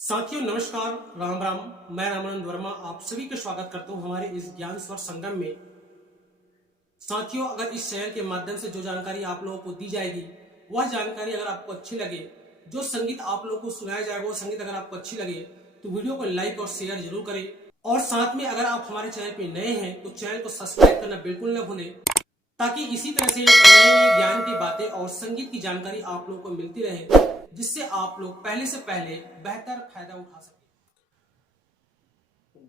साथियों नमस्कार, राम राम। मैं रामानंद वर्मा आप सभी का स्वागत करता हूं हमारे इस ज्ञान स्वर संगम में। साथियों, अगर इस चैनल के माध्यम से जो जानकारी आप लोगों को दी जाएगी वह जानकारी अगर आपको अच्छी लगे, जो संगीत आप लोगों को सुनाया जाएगा वो संगीत अगर आपको अच्छी लगे तो वीडियो को लाइक और शेयर जरूर करें। और साथ में अगर आप हमारे चैनल पे नए हैं तो चैनल को सब्सक्राइब करना बिल्कुल न भूलें, ताकि इसी तरह से नए नए ज्ञान की बातें और संगीत की जानकारी आप लोगों को मिलती रहे, जिससे आप लोग पहले से पहले बेहतर फायदा उठा सकें।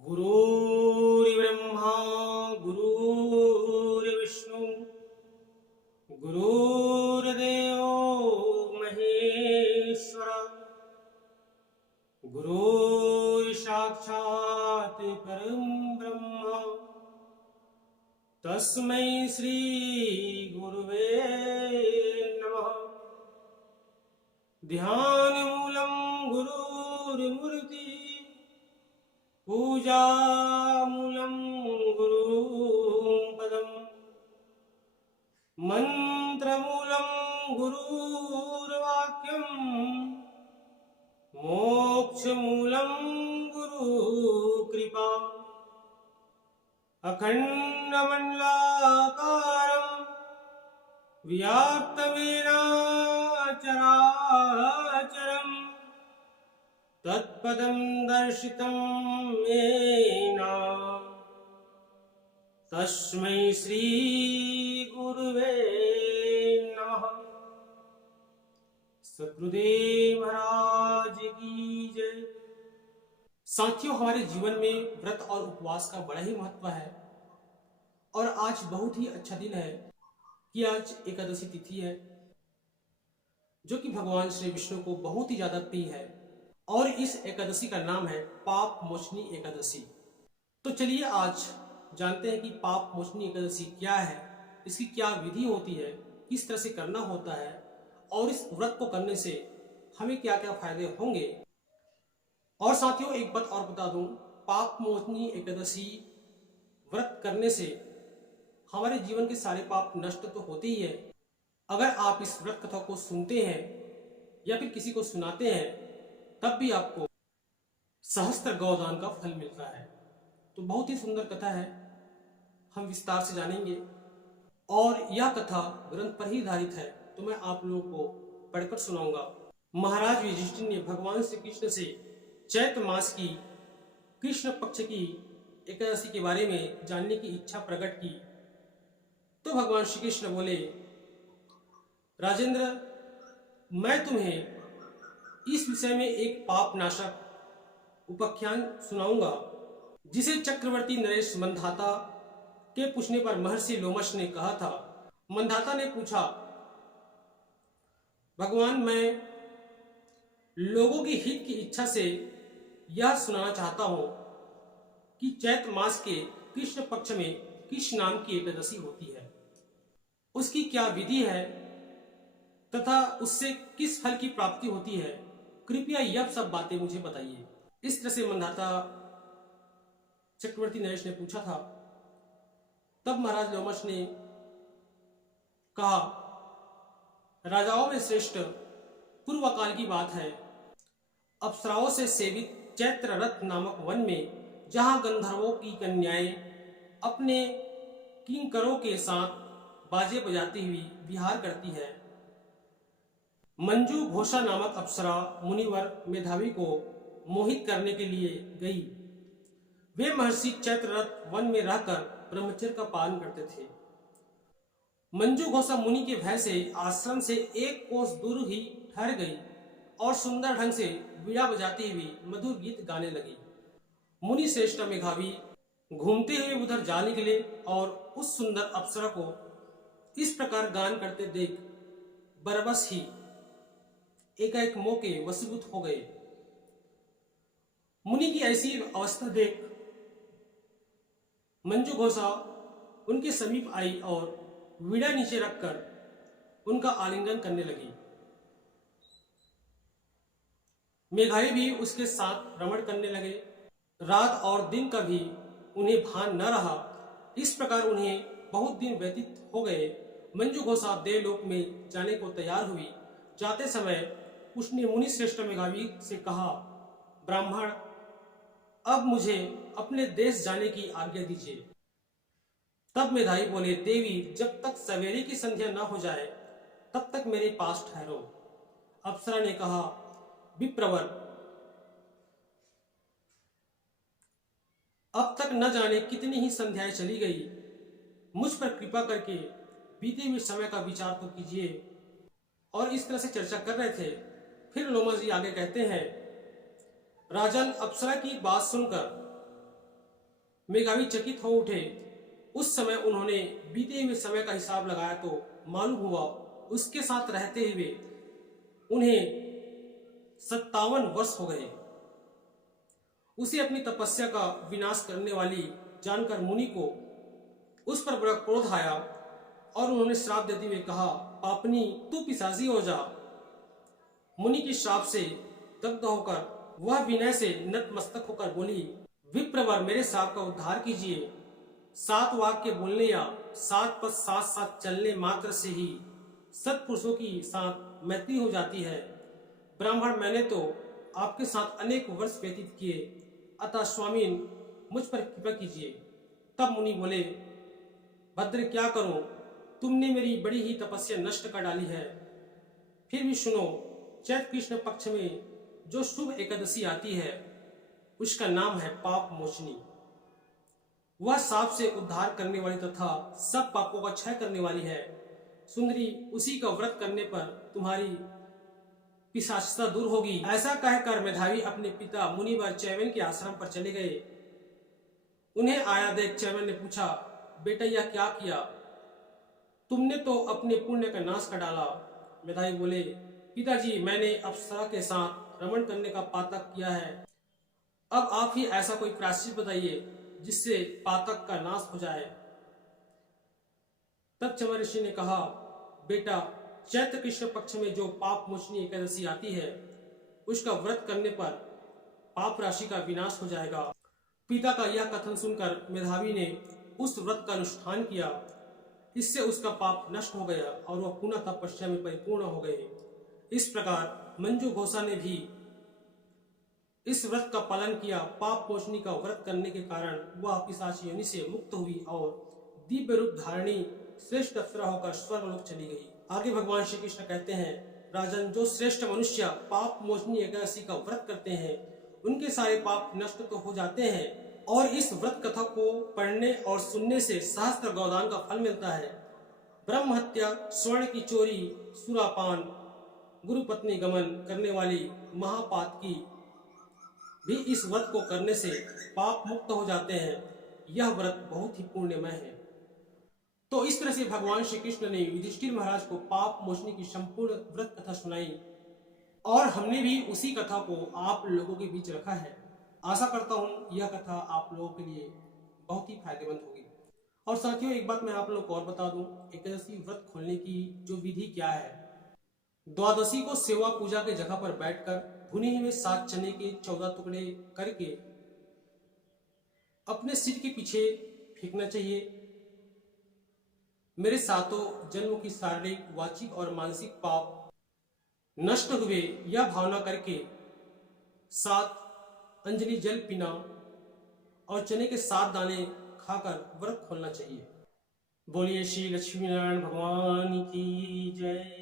गुरुर्ब्रह्मा गुरुर्विष्णु गुरुर्देवो महेश्वर गुरुर्साक्षात् परं ब्रह्म तस्मै श्री गुरुवे नमः। ध्यानमूलं गुरुर्मूर्ति पूजामूलं गुरुपदम् मन्त्रमूलं गुरुर्वाक्यम् मोक्षमूलं गुरुकृपा। अखण्डमण्डलाकारं व्याप्तमेन चराचरं तत्पदं दर्शितं येन तस्मै श्री गुरुवे नमः। सद्गुरुदेव महाराज की जय। साथियों, हमारे जीवन में व्रत और उपवास का बड़ा ही महत्व है और आज बहुत ही अच्छा दिन है कि आज एकादशी तिथि है, जो कि भगवान श्री विष्णु को बहुत ही ज्यादा प्रिय है और इस एकादशी का नाम है पाप मोचनी एकादशी। तो चलिए आज जानते हैं कि पाप मोचनी एकादशी क्या है, इसकी क्या विधि होती है, किस तरह से करना होता है और इस व्रत को करने से हमें क्या क्या फायदे होंगे। और साथियों, एक बात और बता दूं, पाप मोचनी एकादशी व्रत करने से हमारे जीवन के सारे पाप नष्ट तो होते ही है। अगर आप इस व्रत कथा को सुनते हैं या फिर किसी को सुनाते हैं तब भी आपको सहस्त्र गौदान का फल मिलता है। तो बहुत ही सुंदर कथा है, हम विस्तार से जानेंगे और यह कथा ग्रंथ पर ही आधारित है, तो मैं आप लोगों को पढ़कर सुनाऊंगा। महाराज युधिष्ठिर ने भगवान श्री कृष्ण से चैत्र मास की कृष्ण पक्ष की एकादशी के बारे में जानने की इच्छा प्रकट की। तो भगवान श्री कृष्ण बोले, राजेंद्र, मैं तुम्हें इस विषय में एक पाप नाशक उपाख्यान सुनाऊंगा, जिसे चक्रवर्ती नरेश मंधाता के पूछने पर महर्षि लोमश ने कहा था। मंधाता ने पूछा, भगवान, मैं लोगों की हित की इच्छा से यह सुनाना चाहता हूं कि चैत्र मास के कृष्ण पक्ष में किस नाम की एकादशी होती है, उसकी क्या विधि है तथा उससे किस फल की प्राप्ति होती है। कृपया यह सब बातें मुझे बताइए। इस तरह से मंधाता चक्रवर्ती नरेश ने पूछा था। तब महाराज लोमश ने कहा, राजाओं में श्रेष्ठ पूर्व काल की बात है। अप्सराओं से सेवित चैत्र रथ नामक वन में, जहां गंधर्वों की कन्याएं अपने किंकरों के साथ बाजे बजाती हुई विहार करती है, मंजू घोषा नामक अप्सरा मुनिवर मेधावी को मोहित करने के लिए गई। वे महर्षि चैत्ररथ वन में रहकर ब्रह्मचर्य का पालन करते थे। मंजू घोषा मुनि के भय से आश्रम से एक कोस दूर ही ठहर गई और सुंदर ढंग से वीणा बजाती हुई मधुर गीत गाने लगी। मुनि श्रेष्ठ मेधावी घूमते हुए उधर जा निकले और उस सुंदर अप्सरा को इस प्रकार गान करते देख बरबस ही एकाएक मोह के वशीभूत हो गए। मुनि की ऐसी अवस्था देख मंजू घोषा उनके समीप आई और वीणा नीचे रखकर उनका आलिंगन करने लगी। मेघावी भी उसके साथ रमण करने लगे। रात और दिन का भी उन्हें भान न रहा। इस प्रकार उन्हें बहुत दिन व्यतीत हो गए। मंजू घोषा देवलोक में जाने को तैयार हुई। जाते समय उसने मुनि श्रेष्ठ मेघावी से कहा, ब्राह्मण, अब मुझे अपने देश जाने की आज्ञा दीजिए। तब मेधावी बोले, देवी, जब तक सवेरे की संध्या न हो जाए तब तक मेरे पास ठहरो। अप्सरा ने कहा, विप्रवर, अब तक न जाने कितनी ही संध्याएं चली गई, मुझ पर कृपा करके बीते हुए समय का विचार तो कीजिए। और इस तरह से चर्चा कर रहे थे। फिर लोमा जी आगे कहते हैं, राजन, अप्सरा की बात सुनकर मेघावी चकित हो उठे। उस समय उन्होंने बीते हुए समय का हिसाब लगाया तो मालूम हुआ उसके साथ रहते हुए उन्हें 57 वर्ष हो गए। उसे अपनी तपस्या का विनाश करने वाली जानकर मुनि को उस पर बड़ा क्रोध आया और उन्होंने श्राप देते हुए कहा, पापनी, तू पिशाची हो जा। मुनि के श्राप से दग्ध होकर वह विनय से नतमस्तक होकर बोली, विप्रवर, मेरे श्राप का उद्धार कीजिए। 7 वाक्य बोलने या 7 पद साथ साथ चलने मात्र से ही सत्पुरुषों की साथ मैत्री हो जाती है। ब्राह्मण, मैंने तो आपके साथ अनेक वर्ष व्यतीत किए, अतः स्वामीन, मुझ पर कृपा कीजिए। तब मुनि बोले, भद्र, क्या करूं, तुमने मेरी बड़ी ही तपस्या नष्ट कर डाली है। फिर भी सुनो, चैत्र कृष्ण पक्ष में जो शुभ एकादशी आती है उसका नाम है पाप मोचनी। वह साप से उद्धार करने वाली तथा सब पापों का क्षय करने वाली है। सुंदरी, उसी का व्रत करने पर तुम्हारी पिशाचता दूर होगी। ऐसा कहकर मेधावी अपने पिता मुनिवर चैवन के आश्रम पर चले गए। उन्हें आया देख चैवन ने पूछा, बेटा, यह क्या किया? तुमने तो अपने पुण्य का नाश कर डाला। मेधावी बोले, पिताजी, मैंने अप्सरा के साथ रमण करने का पातक किया है। अब आप ही ऐसा कोई प्रायश्चित बताइए जिससे पातक का नाश हो जाए। तब चमर ऋषि ने कहा, बेटा, चैत्र कृष्ण पक्ष में जो पाप मोचनी एकादशी आती है उसका व्रत करने पर पाप राशि का विनाश हो जाएगा। पिता का यह कथन सुनकर मेधावी ने उस व्रत का अनुष्ठान किया। इससे उसका पाप नष्ट हो गया और वह पुनः तपस्या में परिपूर्ण हो गए। इस प्रकार मंजू घोषा ने भी इस व्रत का पालन किया। पाप मोचनी का व्रत करने के कारण वह पिशाच योनि से मुक्त हुई और दिव्य रूप धारणी श्रेष्ठ अप्सरा होकर स्वर्गलोक चली गई। आगे भगवान श्री कृष्ण कहते हैं, राजन, जो श्रेष्ठ मनुष्य पाप मोचनी एकादशी का व्रत करते हैं उनके सारे पाप नष्ट तो हो जाते हैं और इस व्रत कथा को पढ़ने और सुनने से सहस्त्र गौदान का फल मिलता है। ब्रह्म हत्या, स्वर्ण की चोरी, सुरापान, गुरु पत्नी गमन करने वाली महापात की भी इस व्रत को करने से पाप मुक्त हो जाते हैं। यह व्रत बहुत ही पुण्यमय है। तो इस तरह से भगवान श्री कृष्ण ने युधिष्ठिर महाराज को पाप मोचनी की संपूर्ण व्रत कथा सुनाई और हमने भी उसी कथा को आप लोगों के बीच रखा है। आशा करता हूं यह कथा आप लोगों के लिए बहुत ही फायदेमंद होगी। और साथियों, एक बात मैं आप लोग को और बता दूं, एकादशी व्रत खोलने की जो विधि क्या है। द्वादशी को सेवा पूजा के जगह पर बैठकर भुने हुए 7 चने के 14 टुकड़े करके अपने सिर के पीछे फेंकना चाहिए। मेरे सातों जन्मों की शारीरिक, वाचिक और मानसिक पाप नष्ट हुए, यह भावना करके 7 अंजलि जल पीना और चने के 7 दाने खाकर व्रत खोलना चाहिए। बोलिए श्री लक्ष्मी नारायण भगवान की जय।